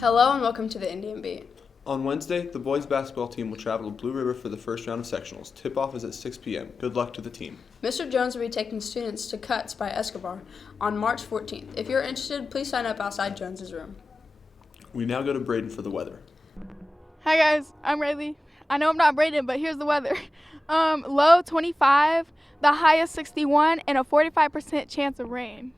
Hello and welcome to the Indian Beat. On Wednesday, the boys basketball team will travel to Blue River for the first round of sectionals. Tip-off is at 6 p.m. Good luck to the team. Mr. Jones will be taking students to K.I.S.S by Escobar on March 14th. If you're interested, please sign up outside Jones's room. We now go to Braden for the weather. Hi guys, I'm Rayleigh. I know I'm not Braden, but here's the weather. Low 25, the high is 61, and a 45% chance of rain.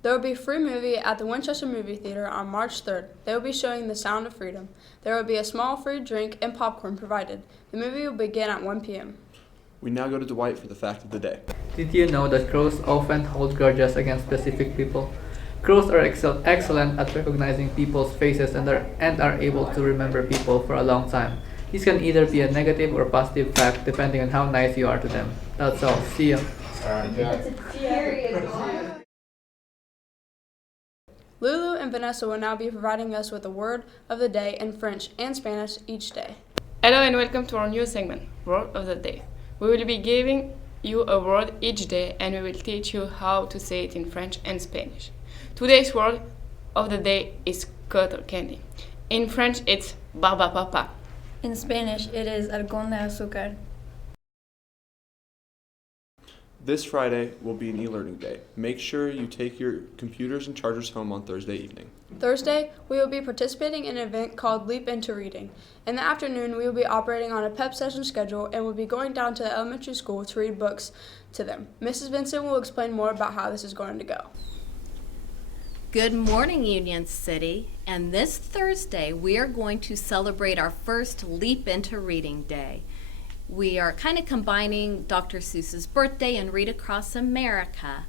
There will be a free movie at the Winchester Movie Theater on March 3rd. They will be showing The Sound of Freedom. There will be a small free drink and popcorn provided. The movie will begin at 1 p.m. We now go to Dwight for the fact of the day. Did you know that crows often hold grudges against specific people? Crows are excellent at recognizing people's faces and are able to remember people for a long time. This can either be a negative or positive fact depending on how nice you are to them. That's all. See ya. Lulu and Vanessa will now be providing us with a word of the day in French and Spanish each day. Hello and welcome to our new segment, Word of the Day. We will be giving you a word each day and we will teach you how to say it in French and Spanish. Today's word of the day is cotton candy. In French, it's barbapapa. In Spanish, it is algodón de azúcar. This Friday will be an e-learning day. Make sure you take your computers and chargers home on Thursday evening. Thursday, we will be participating in an event called Leap Into Reading. In the afternoon, we will be operating on a PEP session schedule and will be going down to the elementary school to read books to them. Mrs. Vincent will explain more about how this is going to go. Good morning, Union City. And this Thursday, we are going to celebrate our first Leap Into Reading Day. We are kind of combining Dr. Seuss's birthday and Read Across America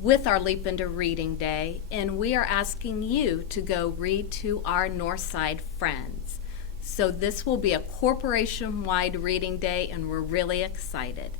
with our Leap Into Reading Day, and we are asking you to go read to our Northside friends. So this will be a corporation-wide reading day, and we're really excited.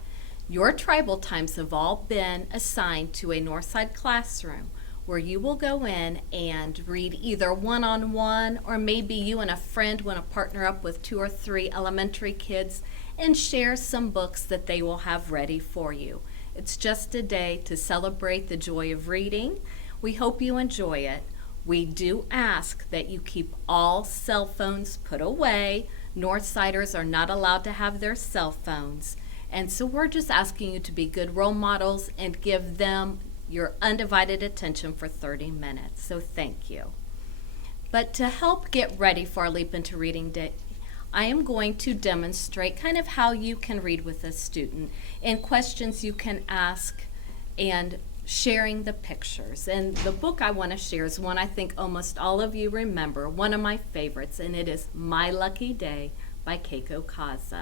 Your tribal times have all been assigned to a Northside classroom where you will go in and read either one-on-one, or maybe you and a friend want to partner up with 2 or 3 elementary kids and share some books that they will have ready for you. It's just a day to celebrate the joy of reading. We hope you enjoy it. We do ask that you keep all cell phones put away. Northsiders are not allowed to have their cell phones. And so we're just asking you to be good role models and give them your undivided attention for 30 minutes. So thank you. But to help get ready for our Leap Into Reading Day, I am going to demonstrate kind of how you can read with a student and questions you can ask and sharing the pictures. And the book I want to share is one I think almost all of you remember, one of my favorites, and it is My Lucky Day by K.I.S.S.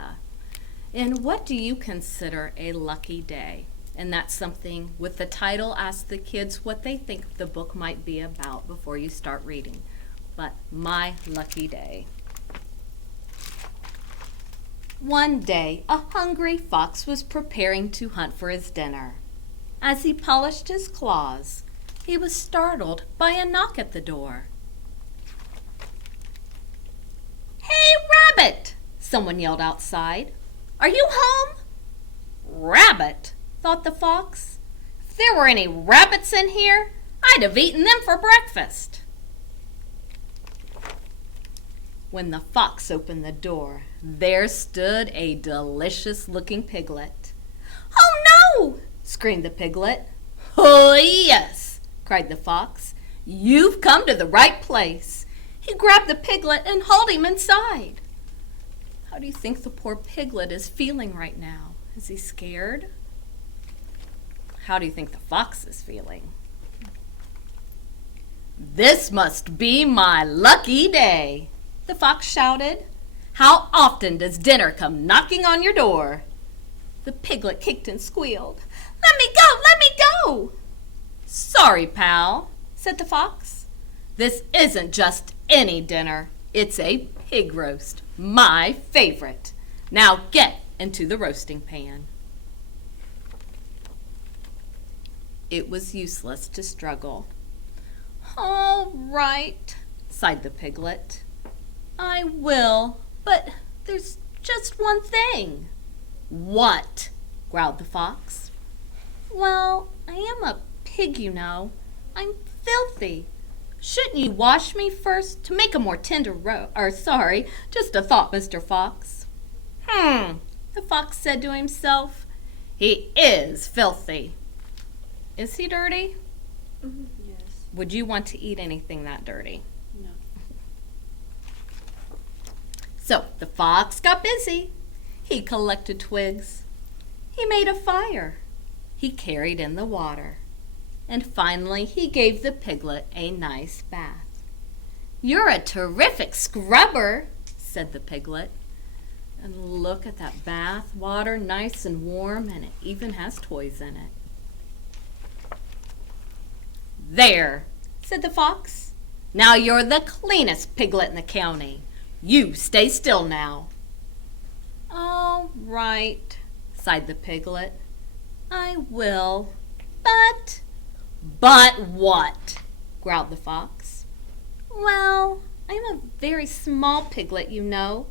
And what do you consider a lucky day? And that's something with the title, ask the kids what they think the book might be about before you start reading. But My Lucky Day. One day, a hungry fox was preparing to hunt for his dinner. As he polished his claws, he was startled by a knock at the door. "Hey, Rabbit!" someone yelled outside. "Are you home?" "Rabbit," thought the fox. "If there were any rabbits in here, I'd have eaten them for breakfast." When the fox opened the door, there stood a delicious-looking piglet. "Oh, no!" screamed the piglet. "Oh, yes!" cried the fox. "You've come to the right place." He grabbed the piglet and hauled him inside. How do you think the poor piglet is feeling right now? Is he scared? How do you think the fox is feeling? "This must be my lucky day," the fox shouted. "How often does dinner come knocking on your door?" The piglet kicked and squealed. "Let me go! Let me go!" "Sorry, pal," said the fox. "This isn't just any dinner. It's a pig roast, my favorite. Now get into the roasting pan." It was useless to struggle. "All right," sighed the piglet. "I will, but there's just one thing." "What?" growled the fox. "Well, I am a pig, you know, I'm filthy. Shouldn't you wash me first to make a more tender just a thought, Mr. Fox. The fox said to himself. He is filthy. Is he dirty? Yes. Would you want to eat anything that dirty? No. So the fox got busy. He collected twigs. He made a fire. He carried in the water. And finally he gave the piglet a nice bath. You're a terrific scrubber, said the piglet. And look at that bath water, nice and warm, and it even has toys in it. There, said the fox. Now you're the cleanest piglet in the county. You stay still now. All right, sighed the piglet. I will. But what? Growled the fox. Well, I'm a very small piglet, you know.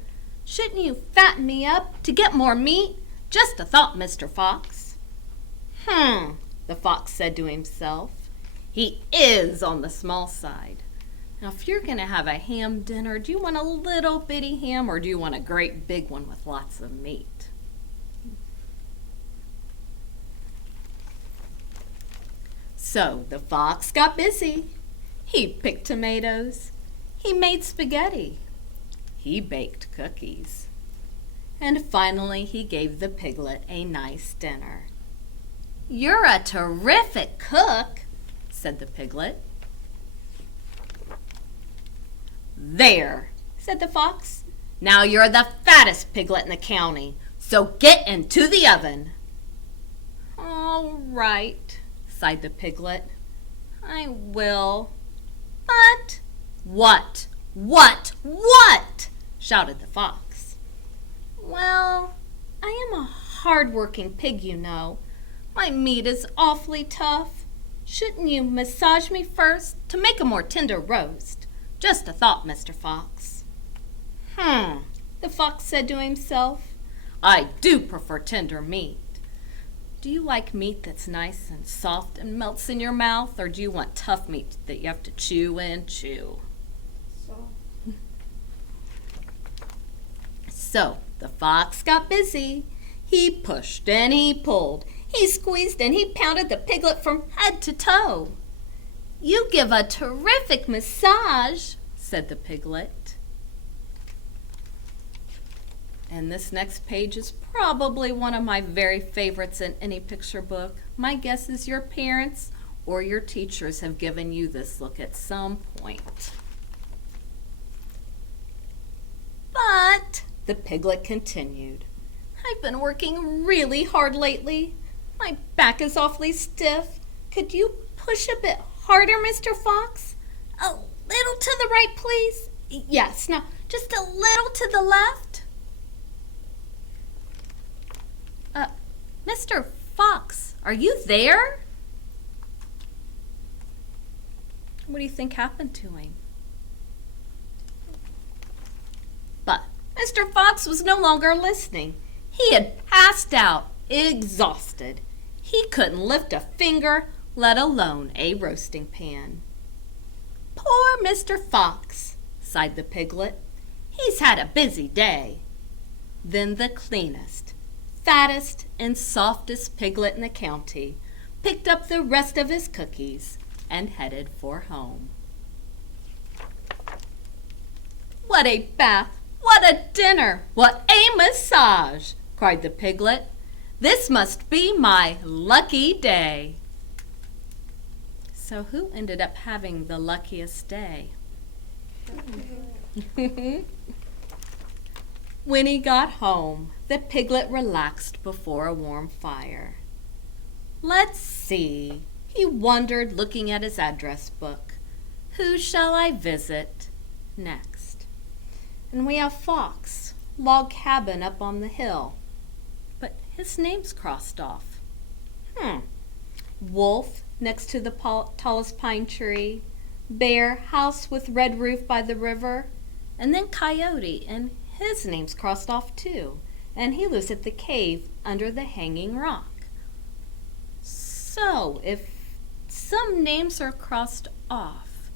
Shouldn't you fatten me up to get more meat? Just a thought, Mr. Fox. The fox said to himself. He is on the small side. Now, if you're going to have a ham dinner, do you want a little bitty ham or do you want a great big one with lots of meat? So the fox got busy. He picked tomatoes. He made spaghetti. He baked cookies. And finally he gave the piglet a nice dinner. You're a terrific cook, said the piglet. There, said the fox. Now you're the fattest piglet in the county, so get into the oven. All right, sighed the piglet. I will. But what? Shouted the fox. Well, I am a hard-working pig, you know. My meat is awfully tough. Shouldn't you massage me first to make a more tender roast? Just a thought, Mr. Fox. The fox said to himself. I do prefer tender meat. Do you like meat that's nice and soft and melts in your mouth, or do you want tough meat that you have to chew and chew? So the fox got busy. He pushed and he pulled. He squeezed and he pounded the piglet from head to toe. You give a terrific massage, said the piglet. And this next page is probably one of my very favorites in any picture book. My guess is your parents or your teachers have given you this look at some point. But the piglet continued. I've been working really hard lately. My back is awfully stiff. Could you push a bit harder, Mr. Fox? A little to the right, please. Yes, now just a little to the left. Mr. Fox, are you there? What do you think happened to him? But Mr. Fox was no longer listening. He had passed out, exhausted. He couldn't lift a finger, let alone a roasting pan. Poor Mr. Fox, sighed the piglet. He's had a busy day. Then the cleanest, fattest, and softest piglet in the county picked up the rest of his cookies and headed for home. What a bath! What a dinner! What a massage! Cried the piglet. This must be my lucky day. So who ended up having the luckiest day? When he got home, the piglet relaxed before a warm fire. Let's see, he wondered, looking at his address book. Who shall I visit next? And we have Fox, log cabin up on the hill. But his name's crossed off. Wolf, next to the tallest pine tree. Bear, house with red roof by the river. And then Coyote, and his name's crossed off too. And he lives at the cave under the hanging rock. So, if Some names are crossed off.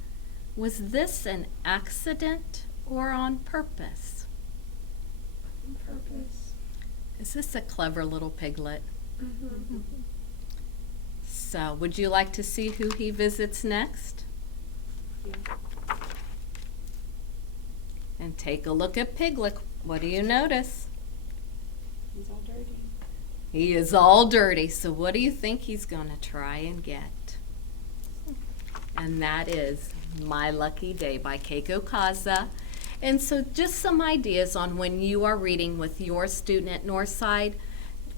Was this an accident or on purpose? On purpose. Is this a clever little piglet? Mm-hmm. So, would you like to see who he visits next? Yeah. And take a look at Piglet. What do you notice? He's all dirty. He is all dirty. So, what do you think he's going to try and get? And that is My Lucky Day by K.I.S.S. And so, just some ideas on when you are reading with your student at Northside.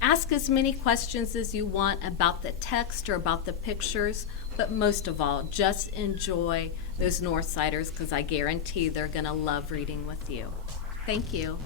Ask as many questions as you want about the text or about the pictures, but most of all, just enjoy those Northsiders because I guarantee they're going to love reading with you. Thank you.